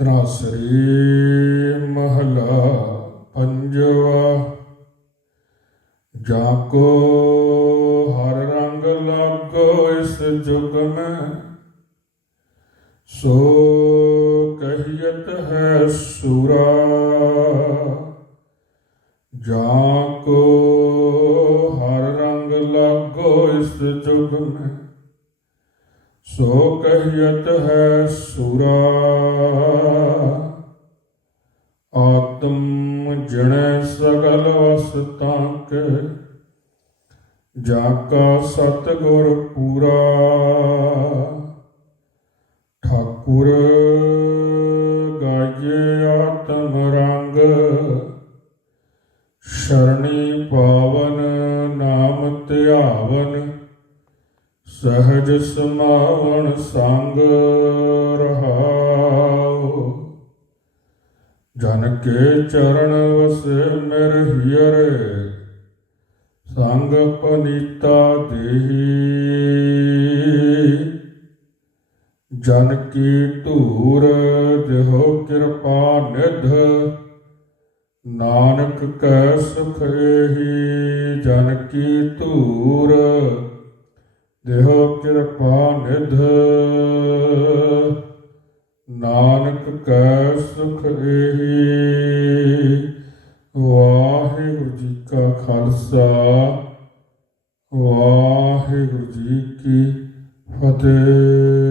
ਤਰਾਸਰੀ ਮਹਲਾ ਪੰਜਵਾ, ਜਾ ਕੋ ਹਰ ਰੰਗ ਲਾਗੋ ਇਸ ਜੁਗ ਮੈਂ, ਸੋ ਕਹੀਤ ਹੈ ਸੂਰਾ। ਜਾ ਕੋ ਹਰ ਰੰਗ ਲਾਗੋ ਇਸ ਜੁਗ ਮੈਂ, ਸੋ ਕਹੀਤ ਹੈ ਸੂਰਾ। ਆਤਮ ਜਣੈ ਸਗਲ ਵਸਤਾਂ ਕੇ ਜਾ ਕਾ ਸਤਿਗੁਰ ਪੂਰਾ। ਠਾਕੁਰ ਗਾਜੇ ਆਤਮ ਰੰਗ, ਸ਼ਰਣੀ ਪਾਵਨ ਨਾਮ ਧਿਆਵਨ, ਸਹਜ ਸਮਾਵਣ ਸੰਗ ਜਨ ਕੇ ਚਰਨ ਵਸੇ ਮਿਰ ਹੀਰੇ ਸੰਗ ਪਨੀਤਾ ਦੇਹੀ। ਜਨ ਕੀ ਧੂਰ, ਜਿਹੋ ਕਿਰਪਾ ਨਿਧ, ਨਾਨਕ ਕੈ ਸੁਖ ਏਹੀ। ਜਨ ਕੀ ਧੂਰ ਦੇਹੋ ਕਿਰਪਾ ਨਿਧ ਕੈ ਸੁਖ ਏਹੀ ਵਾਹਿਗੁਰੂ ਜੀ ਕਾ ਖਾਲਸਾ ਵਾਹਿਗੁਰੂ ਜੀ ਕੀ ਫਤਿਹ।